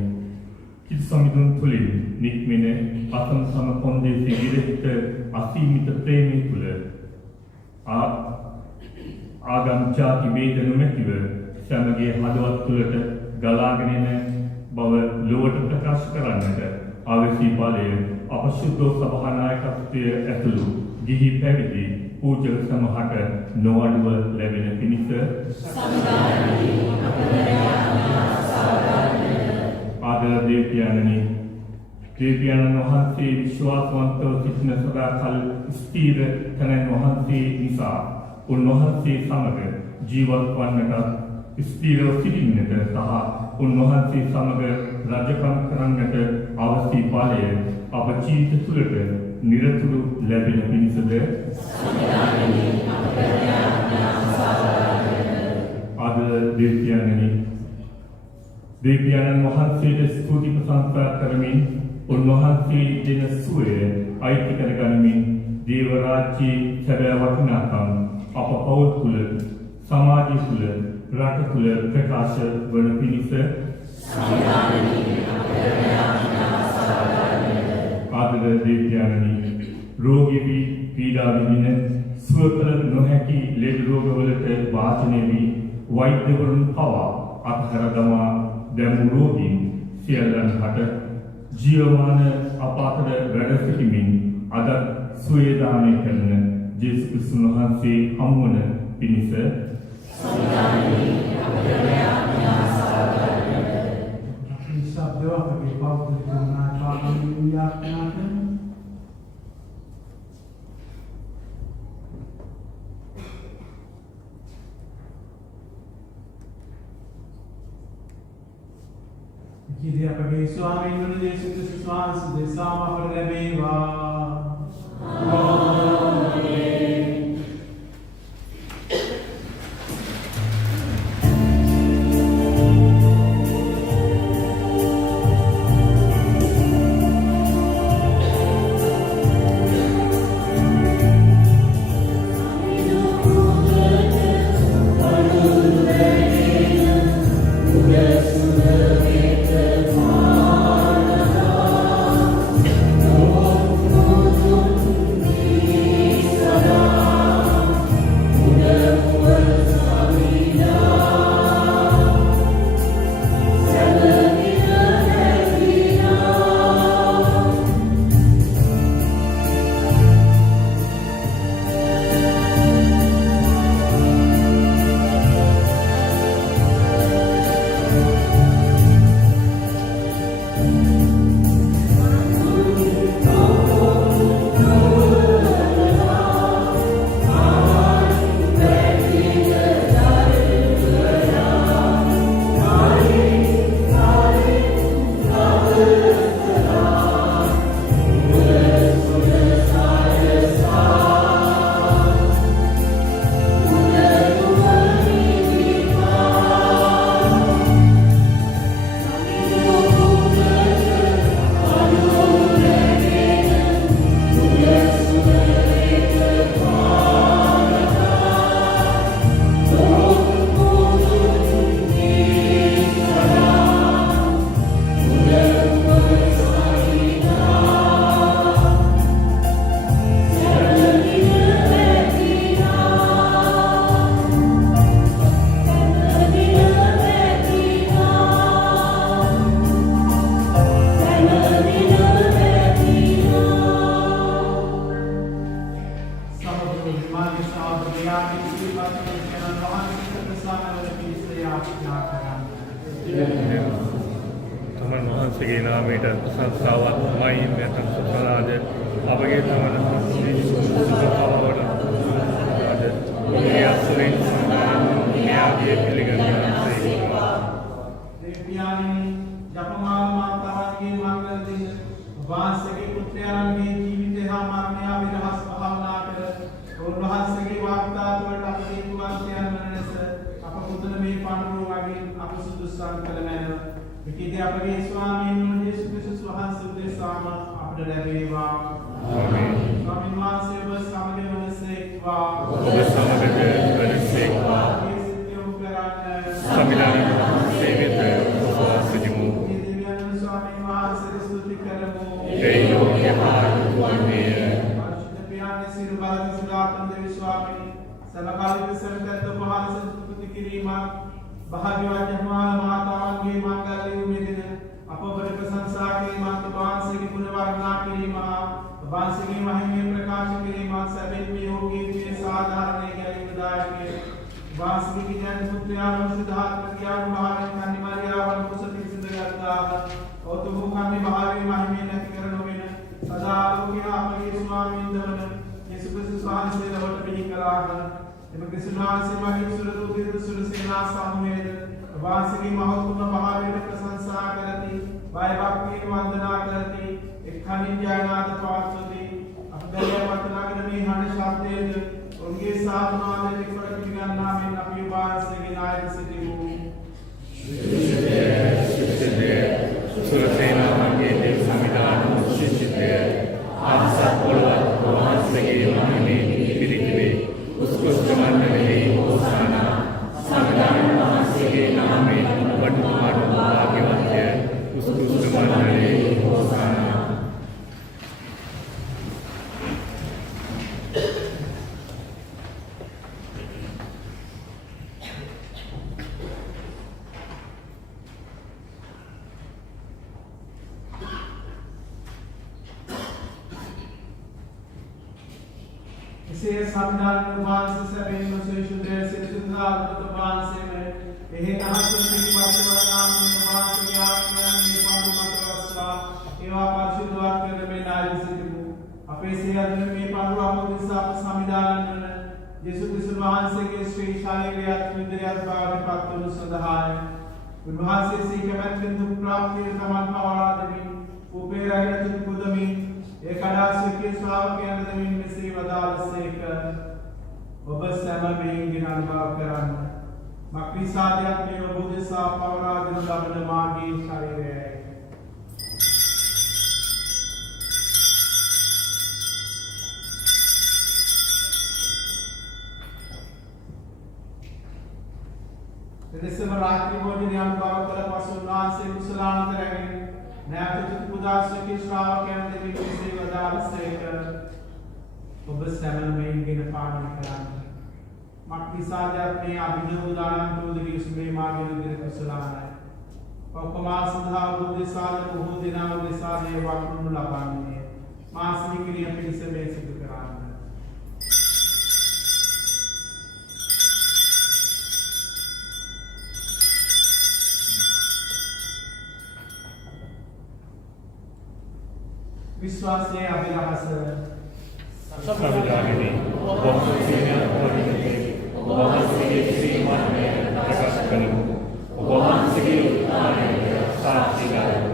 කිත් සමිඳුන් තුලින් නික්මෙන අතම් සම කොන්දේසි විරහිත අසීමිත ප්‍රේමී තුල ආගම් ජාති වේද නොමැතිව සමගිය හදවත් තුළට ගලාගෙන එන බව ලොවට ප්‍රකාශ කරන්නට අවශ්‍ය බලය අපසුද්ධ සභානායකත්වයේ ඇතුළු ගිහි පැවිදි පූජක සමහට නොඅඩුව ලැබෙන පිණිස ආදර දෙවියන්නි දෙවියන් වහන්සේ විශ්වාසවන්තව සිටින සදාකල් ස්ථීර තනන් වහන්සේ නිසා උන්වහන්සේ සමග ජීවත් වන්නට ස්ථීරව සිටින්නට සහ උන්වහන්සේ සමග රජකම් කරන්නට අවශ්‍ය බලය අප ජීවිත තුළට නිරතුරු ලැබෙන පිණිසද ආදර දෙවියන්නි දෙවියන් වහන්සේට ස්තුති ප්‍රශංසා කරමින් උන්වහන්සේ දෙන සුවය අයිති කරගනිමින් දේව රාජ්‍යයේ සැබෑ වටිනාකම් අප පෞල් තුළ සමාජය තුළ රට තුළ ප්‍රකාශ වන පිණිස ආදර දෙවියන්නි රෝගී පීඩා විඳින සුව කළ නොහැකි ලෙඩ රෝගවලට වාසනය වී වෛද්‍යවරුන් පවා අත්හැර දමා දැමු රෝගීන් සියල්ලන් හට ජීවමාන අපාතර වැඩ සිටිමින් අද සුවය දානය කරන ජේසුස් වහන්සේ හමුවන පිණිස ශබ්දව අපගේ පෞද්ගලික නාට්‍යයෙන් යාඥා කරමු. කිදී අපගේ ස්වාමීන් වහන්සේ යේසුස් ක්‍රිස්තුස් වහන්සේ දෙසාම අපට ලැබේවා. තමන් වහන්සේගේ නාමයට ප්‍රශංසාවත් මහිම නැත්නම් සුපරාද අපගේ තමන් සුපරාවට ආද මේ අසුරින් න්‍යාය පිළිගන්නවා. දෙවියන්ගේ ජපමාන මාතාවන්ගේ මංගල දින වාසගේ පුත්‍රයන්ගේ ජීවිතය හා මරණය විරහස් භාවනා කර උන්වහන්සේගේ වාග්දාන වලට අපේ වාසයන් වන ලෙස අප පුදුන මේ පඬුරු වගේ අප සුදුසුසන් කළ මැන විකිදී අපගේ ස්වාමීන් වහන්සේ යේසුස් ක්‍රිස්තුස් වහන්සේ උදෙසාම අපට ලැබේවා. ආමේන්. ස්වාමීන් වහන්සේ ඔබ සමග වනසේක්වා. ඔබ සමග වනසේක්වා. සමිලාන සේවිත සුජිමු. දෙවියන් ස්වාමීන් වහන්සේ ස්තුති කරමු. ඒ යෝග්‍ය ආත්මය සමකාලික සරකත් වහන්සේ ස්තුති කිරීමක් භාග්‍යවත් ජපමාන මාතාවන්ගේ මංගල්‍ය උමෙදින අප ඔබට ප්‍රශංසා කිරීමත් වහන්සේගේ ගුණ වර්ණනා කිරීම වහන්සේගේ මහිමය ප්‍රකාශ කිරීමත් සැබවින්ම යෝගීත්වයේ සාධාරණයේ ගැලීමදායකය වහන්සේගේ ඥාන පුත්‍රයාණන් සිද්ධාර්ථ ඥාන මහාන කන්නි මාරියාවන් කුසතින් සිඳගත්තා ඔතුම් කන්නි මහාවේ මහිමය නැති කර නොවෙන සදා ලෝකීය අපගේ ස්වාමීන් වන යේසුස් ක්‍රිස්තුස් වහන්සේ ලොවට පිහි කළාහ. එම ක්‍රිස්තුස් වහන්සේ මගේ සුරදූතිත සුරසේනා සමූහයේද වහන්සේගේ මහත්තුම භාවයට ප්‍රශංසා කරති, බය භක්තියෙන් වන්දනා කරති, එක්කණින් ජයනාද පවත්වති. අපදලිය වන්දනාගෙන මේ හඬ ශබ්දයේද ඔවුන්ගේ සාධනාවෙන් කොට පිළිගන්නා මෙන් අපි වහන්සේගේ නායක සිටිමු. සුරසේනාගේ දේව සමිදාන ශිෂ්‍යත්වය ආසත් පොළවත් වහන්සේගේ මහිමේ පිරිතිවේ උත්කෘෂ්ඨ මණ්ඩලයේ හෝසානා සමිදාන වහන්සේගේ නාමයෙන් වඩුතුමාට භාග්‍යවන්තය උත්කෘෂ්ඨ මණ්ඩලයේ හෝසානා. එසේ සම්දාන වහන්සේ සැබවින්ම සවිසුද්ධ සිරිසුද්ධාත්මක වහන්සේම එහි නහසින් පිටවස්ව නාමයෙන් වහන්සේගේ ආත්මයන් නිපන්දු මතවස්වා ඒවා පරිශුද්ධ වාක්‍යයෙන් මේ නායක සිටිමු. අපේ සියල්ල මේ පඬු අපොදිසා සම්විධානය වන යේසු ක්‍රිස්තුස් වහන්සේගේ ශ්‍රී ශාරීරික විද්‍යාවත් බවට පත් වනු සඳහාය. උන්වහන්සේ සී කැමැත්තෙන් දුක් ප්‍රාප්තිය සමන් පවරා දෙමින් උපේරහිත පුදමින් ඒ කඩාසිකේ ශ්‍රාවකයන් දෙමින් මෙසේ වදාළසේක. ඔබ සැමයෙන් අනුභව කරන්න. මක්නිසාදයක් මේ ඔබ දෙසා පවරා දෙන ලබන මාගේ ශරීරයයි. එලෙසම රාත්‍රී භෝජනය අනුභව කළ පසු උන්වහන්සේ කුසලාන්තරයෙන් නැවත පුදාශ්‍රකී ශ්‍රාවකයන් දෙමින් මෙසේ වදාළසේක. ඔබ සැමයෙන් පානය කරන්න. මක්නිසාදයක් මේ අභිනව දානන් තෝදගේ සුමේ මාගේ දින කුසලානයි. ඔක්කමා සඳහා බුද්ධසාල බොහෝ දෙනා උදෙසානේ වක්නුණු ලබන්නේ. මාසික ක්‍රිය පිණිස මේ සිදු කරන්න. विश्वासයේ අභිරහස සම්ප්‍රදායනේ වහන්සේගේ පොරිතේ වහන්සේගේ ශ්‍රීමන්ය ප්‍රකාශ කරමු. වහන්සේගේ උත්තරය සාක්ෂි කරමු.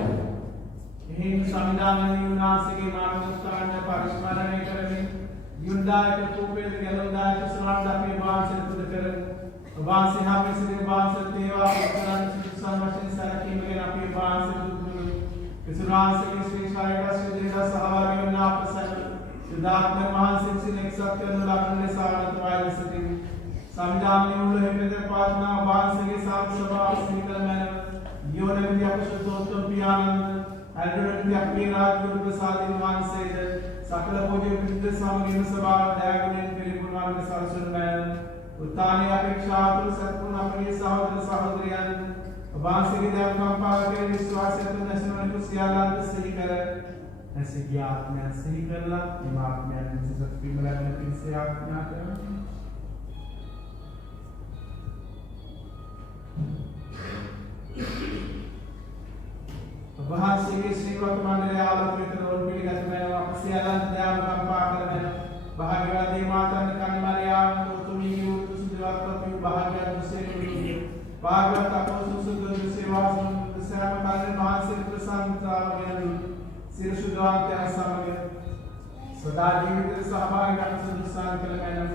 එහි සංවිධානයේ උන්වහන්සේගේ මාර්ගෝත්තරණ පරිස්මරණය කරමින් යුන්දායක කෝපේද ගැලුන්දායක සනාඩ අපේ වහන්සේ පුද කරමු. වහන්සේ හා මෙසේ වහන්සේ තේවා උත්තරණ සිසුසන් වශයෙන් සැලකීමෙන් අපේ වහන්සේ දුක්ඛ විසුනාසගේ ශ්‍රී ශාරීරික සිද්ධික සහභාගී වන අප සිද්ධාත්ම වහන්සේ සින එක්සත් කරන ලබන ලෙස ආනන්දමය සිටින් සංවිධානයේ උළු හේතුද පාත්නා වහන්සේගේ සාත් සභාව සිකල මැන යෝන විද්‍යා ප්‍රසුද්ධෝත්තම පියාණන් අල්ඩරන් අපේ රාජ්‍ය ප්‍රසාදින් වහන්සේද සකල පූජ්‍ය පිරිත සමගින් සභාව දයාගුණෙන් පිළිපුරවන සල්සුන් මැන උත්තානීය අපේක්ෂා තුළ සත්පුරුණ අපේ සහෝදර සහෝදරියන් වහන්සේගේ දයම් කම්පාවකේ විශ්වාසයෙන් නැසනවන කුසියාලන්ත සිහි කර නැසී ආත්මයන් සිහි කරලා මේ ආත්මයන් සිසත් පිමලන්න පිණිස ආඥා කරනවා. වහන්සේගේ ශ්‍රී වර්තමානයේ ආලෝකයෙන් රෝල් පිළිගත් වෙනවා කුසියාලන්ත දයම් කම්පා කරගෙන භාග්‍යවතී මාතන් කන්මරියාම උතුමිගේ උතුම් සුදවත්පත් භාග්‍යවත් දුසේනි भागवत अपोस्तल सुगंध सेवासन सेवा कार्य महान प्रसन्नता वगैरह सिर शुद्धवाक्य समग्र सदा जीवित सहभागी डॉक्टर संसार कलमैन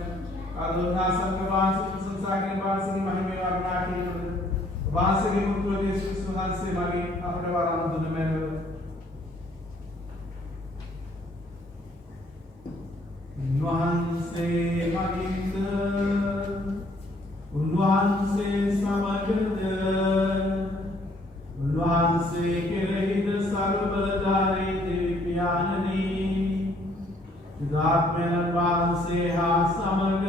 अरुणा संगवान संसार के वासी महिमे वर्णा की वासी के पुत्र यीशु सुहान से मगे अपने वाराम दुन में नुहान से मगिंद उन्वांसे समगद उन्वांसे केरहित सर्वबलधारी दिव्याननी जुदात्मेन वांसे हा समग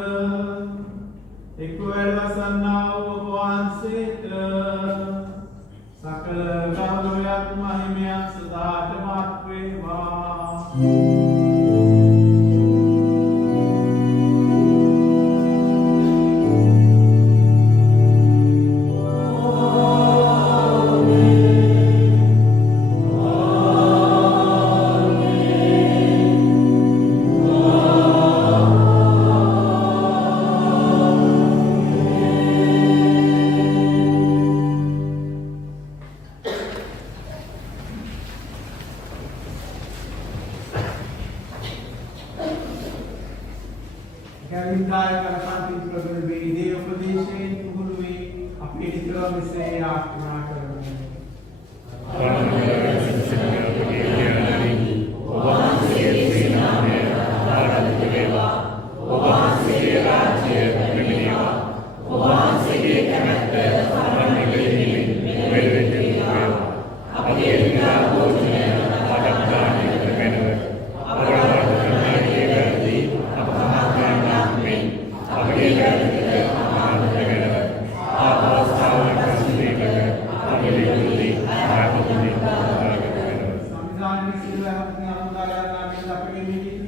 एक वसन्ना उपवांसेत सकल गौरवयात महिम्या सदाट मात्रेवा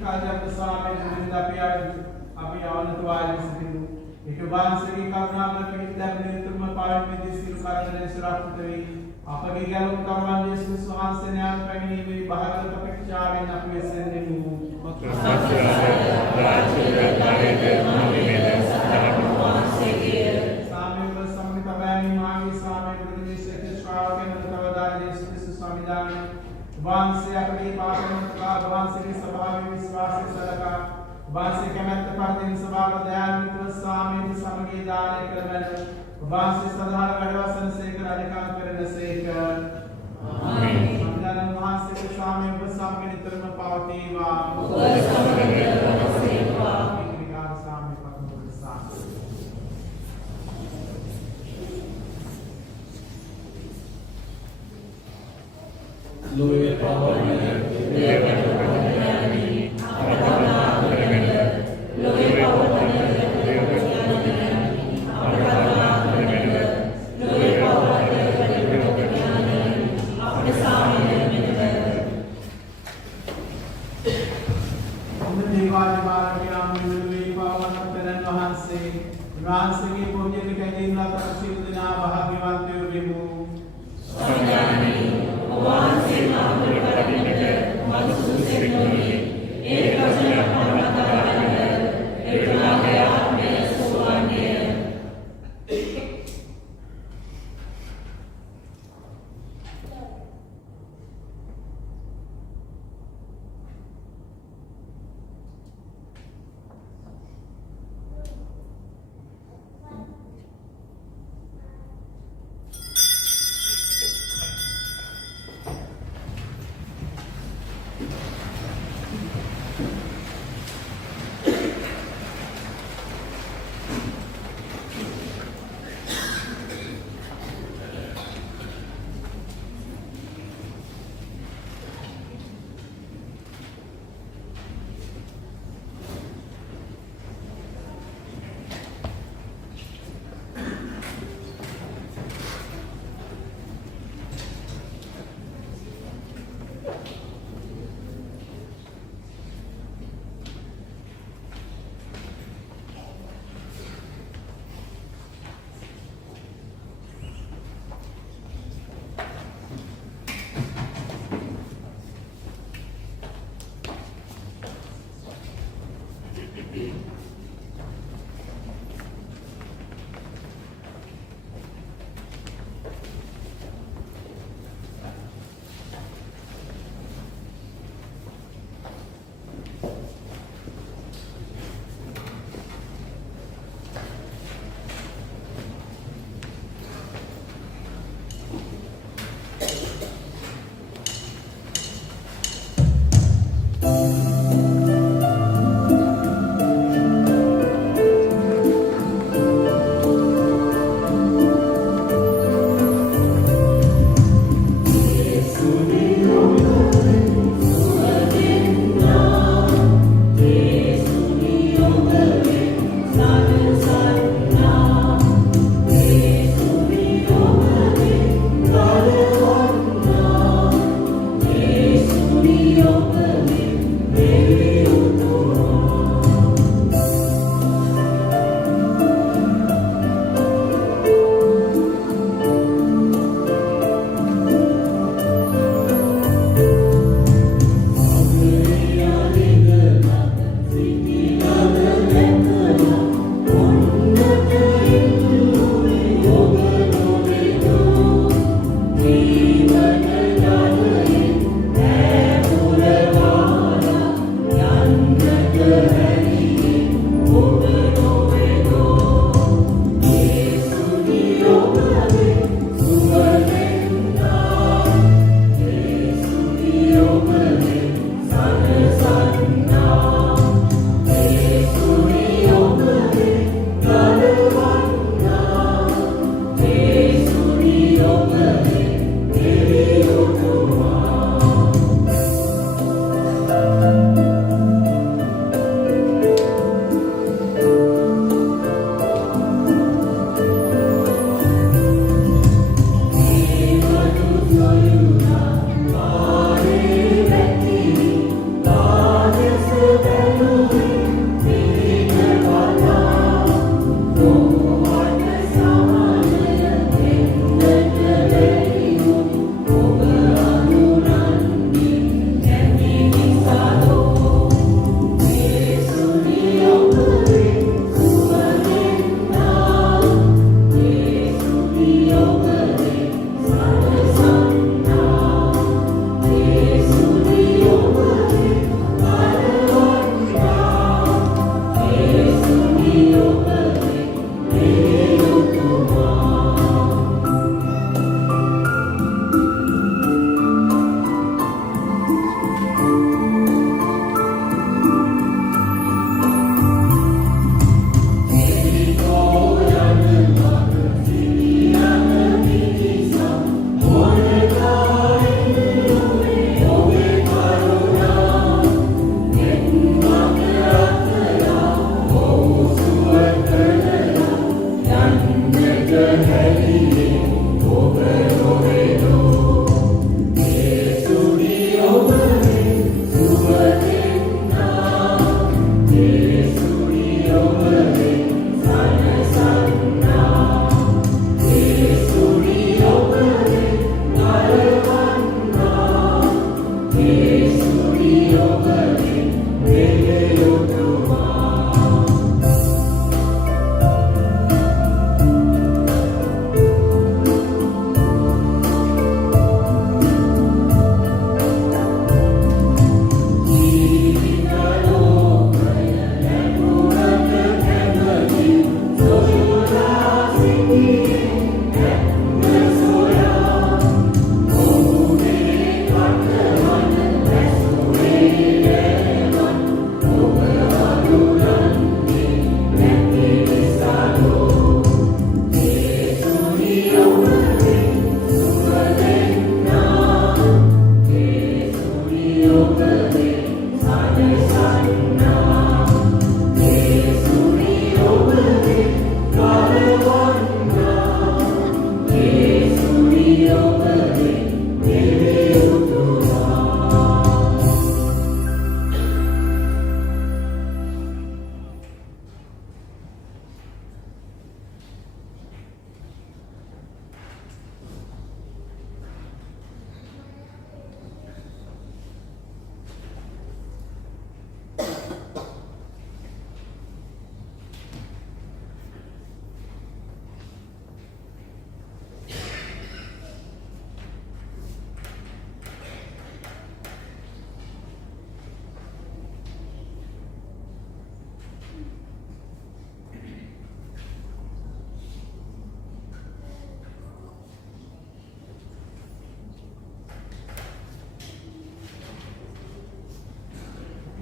කාර්ය ප්‍රසාරයෙන් නින්ද අපි ආනන්දවාදී සිටිනු ඒක වාන්සේගේ කරුණාවල පිළිදැම් නිතරම පාරමිත සිල් කරගෙන සුරක්ෂිත වේ අපගේ ගැලුම් කරුවන් යේසුස් වහන්සේ න්යාය පැමිණීමේ බහගත ප්‍රතිචාරයෙන් අපි වෙසෙන්නෙමු वांसे अपनी पावन का वांसे की सभा में विश्वास से सदका वांसे के मत पर दिन सभा का दयालु स्वामी समगे दान करमन वांसे सदा गढ़वासन से कर अधिकार करने से कर आमीन संविधान वांसे के स्वामी उपसाम के नितर में पावती वा उपसाम के नितर में सेवा विकार स्वामी पद्म साथ Loe pawani, deva pawani, apakana permena. Loe pawani, deva pawani, apakana permena. Loe pawani, deva pawani, apakana permena. हमने देवालय बार के नाम में लोए पावन तरन वහන්සේ रांसगे पुण्य के दिन ला तपसील दिना भाग्यवान ते बेमु Sanyani, वांसे नाम प्रकटित मनुष्य से नहीं एक वचन परमात्मा एक वाक्य में सुवान्य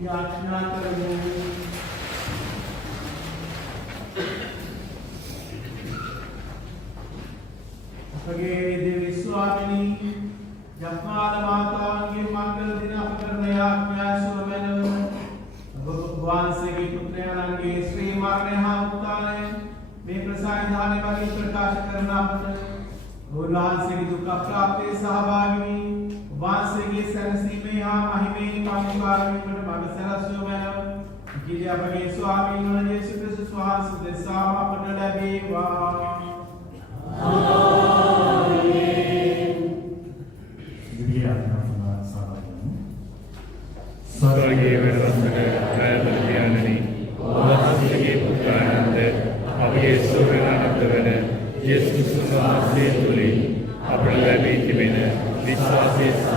යාඥා කරමු. අපගේ දේවී ස්වාමිනී යක්මාන මාතාවන්ගේ මංගල දින අප කරන යාඥා සුවමැනව ඔබ වහන්සේගේ පුත්‍රයන්ගේ ශ්‍රී මරණය හා උත්ථානය මේ ප්‍රසායධානය වගේ ප්‍රකාශ කරන අපට උන්වහන්සේගේ දුක් ප්‍රාප්තියේ සහභාගී වී වහන්සේගේ සැනසීමේ හා මහිමේ පරිපාලනයට මඟ සැලසුමැනව කිලි අපගේ ස්වාමීන් වහන්සේ යේසුස් ක්‍රිස්තුස් වහන්සේ දෙසා අපට ලැබේවා. ස්වර්ගයේ වෙනස්කර ඡායාවලියනනි වහන්සේගේ පුත්‍රානන්ද අපගේ සෝරණන්ත වෙන යේසුස් වහන්සේ තුලින් අපට ලැබී තිබෙන විශ්වාසයේ සහ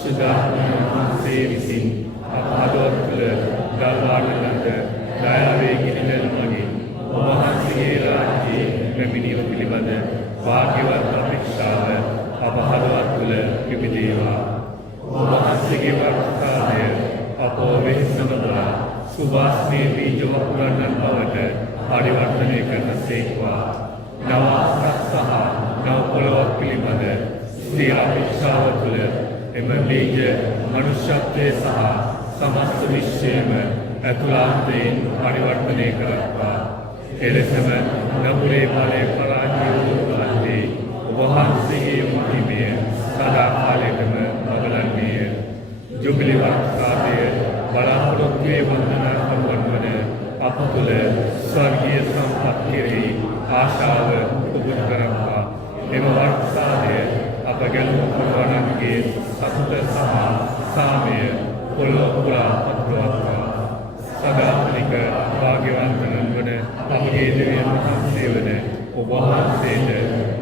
සුදානන්සේ විසින් අපහදවත් තුළ ගල්වාඩලන්ට දයාවේ ගිනිදෙන මගින් වහන්සේගේ රාජ්‍යයේ පැමිණීම පිළිබඳ වාග්යවත් අපේක්ෂාව අපහදවත් තුළ පිබිදේවා. වහන්සේගේ වර්තමානය අපෝ වෙහෙසමදා සුභාස්නේ බීජ වපුරන්නන් බවට පරිවර්තනය කරන සේක්වා. නව ආසක් සහ නව පොළොවක් පිළිබඳ ස්ථිර අපේක්ෂාව තුළ එම බීජ මනුෂ්‍යත්වයේ සහ සමස්ත විශ්වයම ඇතුළාන්තයෙන් පරිවර්තනය කරත්වා. එලෙසම නපුරේ බලය පරාජය වූ කලදී වහන්සේගේ මහිමය සදා කාලයටම බබලන්නේය. ජුබිලි වර්ෂාවය බලාපොරොත්තුවේ වන්දනා කරවන වන අප තුළ ස්වර්ගීය සම්පත් කෙරෙහි ආශාව උපුත් කරත්වා. එම වර්ෂාවය අප ගැලුම් කරවනන්ගේ සතුට සහ සාමය පොළොව පුරා පතුරවත්වා. සදාතනික භාග්‍යවන්තයන් වන අපගේ දෙවියන් වහන්සේ වන ඔබ වහන්සේට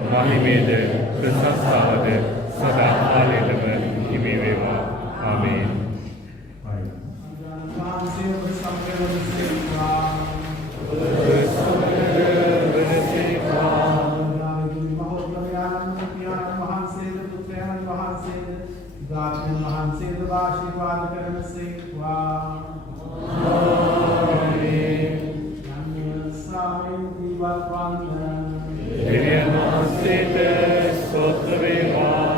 මහිමේද ප්‍රශංසාවද සදා කාලයටම හිමි වේවා. ආමේන්. වහන්සේ ඔබ සමග වහන්සේවා. ආශිර්වාද කරනසේක්වා. දෙවියන් වහන්සේට ස්තෝත්‍ර වේවා.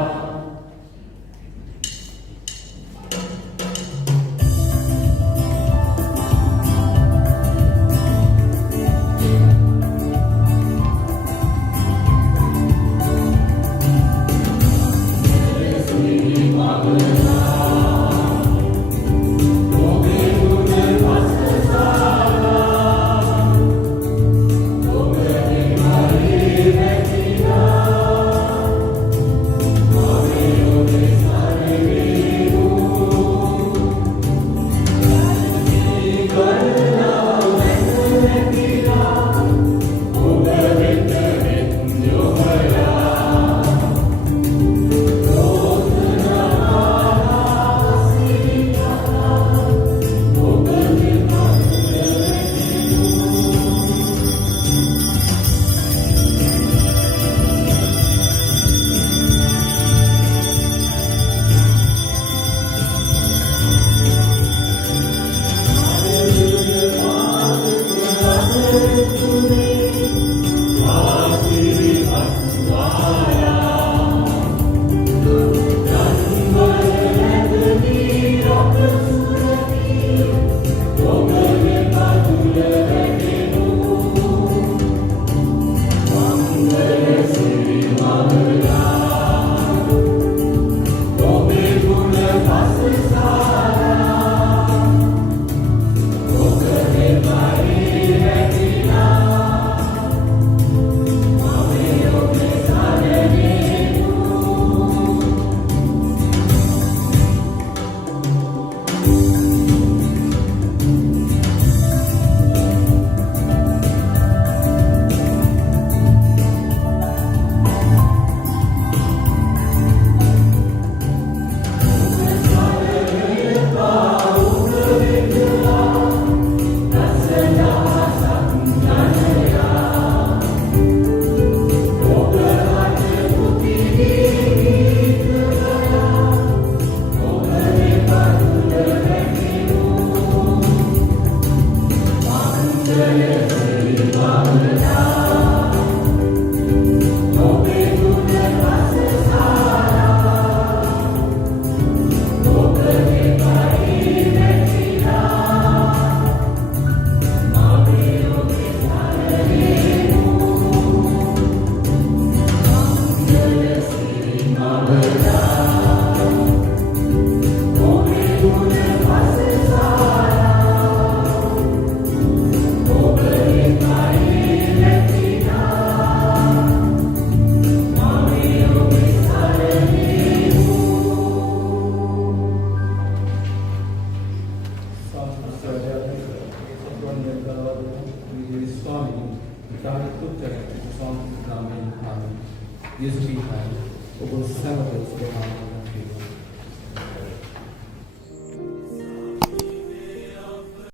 Yesus Tuhan, Tuhan sama